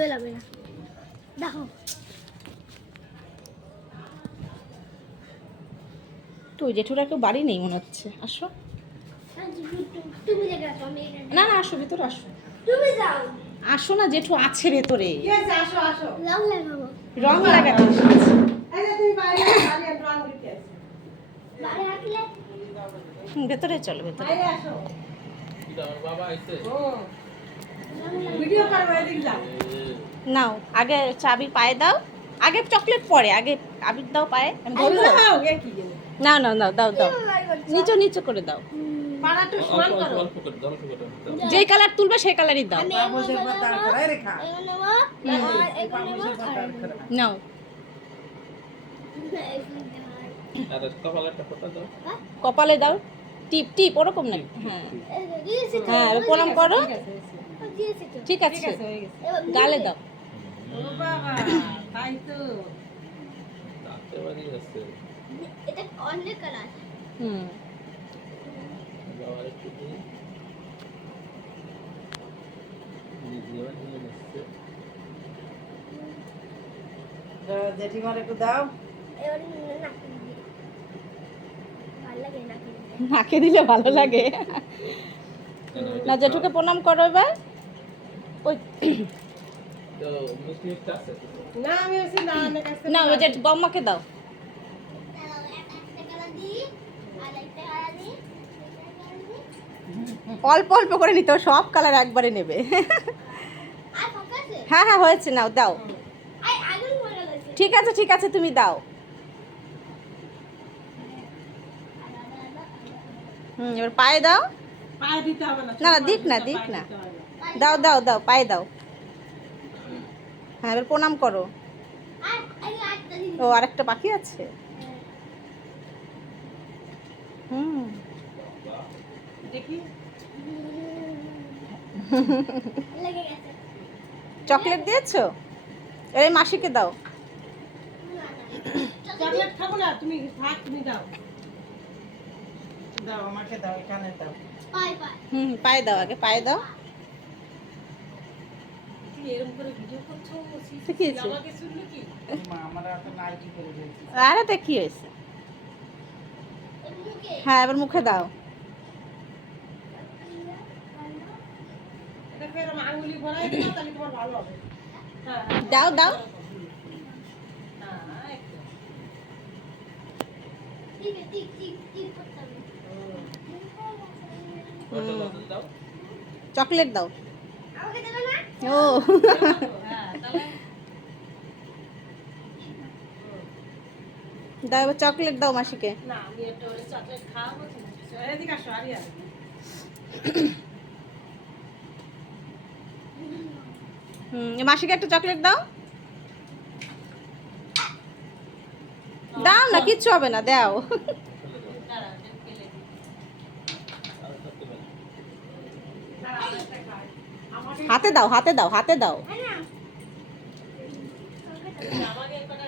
বেলাবে না দেখো তো জেঠুরা কেউ বাড়ি নেই মনে হচ্ছে, আসো। তুমি দেখে আসো আমি না না, আসো ভেতরে আসো। তুমি যাও আসো না, জেঠু আছে ভেতরে। আসো আসো। রং লাগাবো রং লাগাতে এসেছে। এই যে তুমি বাইরে বাইরে রং দিতে আসো। বাইরে রাখলে ভেতরে চলো, ভেতরে। বাইরে আসো। আমার বাবা আইছে। ও ভিডিও করো এদিকে যাও। নাও, আগে চাবির পায়ে দাও। আগে চকলেট পরে, আগে আবির দাও পায়ে। আমি ধরবো? দাও এ কি গেল। না না না, দাও দাও, নিচু নিচু করে দাও। পাড়াটা অল্প সমান অল্প করো। অল্প করে দাও, অল্প করে দাও। যেই কালার তুলবে সেই কালারই দাও। আমি বাবুজের পাতা করে রেখা। এখানে নেবো আর এখানে নেবো বাবুজের পাতা করে। নাও। আর কপালেরটা ফটো দাও। কপালে দাও। টিপ টিপ ওরকম না। হ্যাঁ হ্যাঁ, এবার প্রণাম করো। ঠিক আছে, ঠিক আছে হয়ে গেছে। গালে দাও। ও বাবা তাই তো। তাতে বাড়ি আছে। এটা অনেক কালার হুম। বাবার একটু দিই। নিজে আবার নিয়ে নিচ্ছে। জেঠিমার একটু দাও। এবারে নাকি ভালো লাগে নাকি নাকে দিলে ভালো লাগে না। জেঠুকে প্রণাম করো এবার। ওই তো মিষ্টি মিষ্টি আছে। না আমি ওসি না আমার কাছে না, ওই যে বম্মাকে দাও। একটা কালার দিই আর একটা কালার দিই অল্প অল্প করে নিতে হবে, সব কালার একবারে নেবে। আর ফাঁকা আছে হ্যাঁ হ্যাঁ, হয়েছে, নাও দাও। আই আগুন পড়ে গেছে ঠিক আছে ঠিক আছে, তুমি দাও। হুম, এবার পায়ে দাও। পায়ে দিতে হবে না। না, না, দিক না, দিক পায়ে না। দিতে হবে না। দাও দাও দাও, পায়ে দাও। হ্যাঁ, এবার প্রণাম করো। আর এই আটটা দিই ও, আরেকটা বাকি আছে। হুম। দেখি লেগে গেছে চকলেট দিয়েছো? এর এই মাসিকে দাও। চকলেট খাবো না, তুমি থাক, তুমি দাও। দাও আমাকে দাও, এখানে দাও। পাই পাই হুম, পায়ে দাও, আগে পায়ে দাও। তুমি এরকম করে ভিডিও করছো, তো কি হয়েছে? আমাকে শুনলে কি? মা আমরা তো নাইটি করে দিয়েছি। আরে তে কি হয়েছে? মুখে হ্যাঁ, এবার মুখে দাও। এটা ফের আঙুলি ভরাই দিও, তাহলে তোমার ভালো হবে। হ্যাঁ হ্যাঁ দাও দাও। হ্যাঁ একদম। ঠিক ঠিক ঠিক ঠিক করতে হবে ফটো দাও। চকলেট দাও। আমাকে দেবে না ও হ্যাঁ তাহলে দাও, এবার চকলেট দাও মাসিকে। না আমি একটা ওরে চকলেট খাওয়াবো। এদিকে আসো আরিয়া। হুম, এ মাসিকে একটা চকলেট দাও। দাও না, কিচ্ছু হবে না, দাও। দাঁড়াও এটা ফেলে দিই। আর থাকতে পারে। দাঁড়াও একটা খাই। আমাকে হাতে দাও, হাতে দাও, হাতে দাও। হ্যাঁ না আমাকে কটা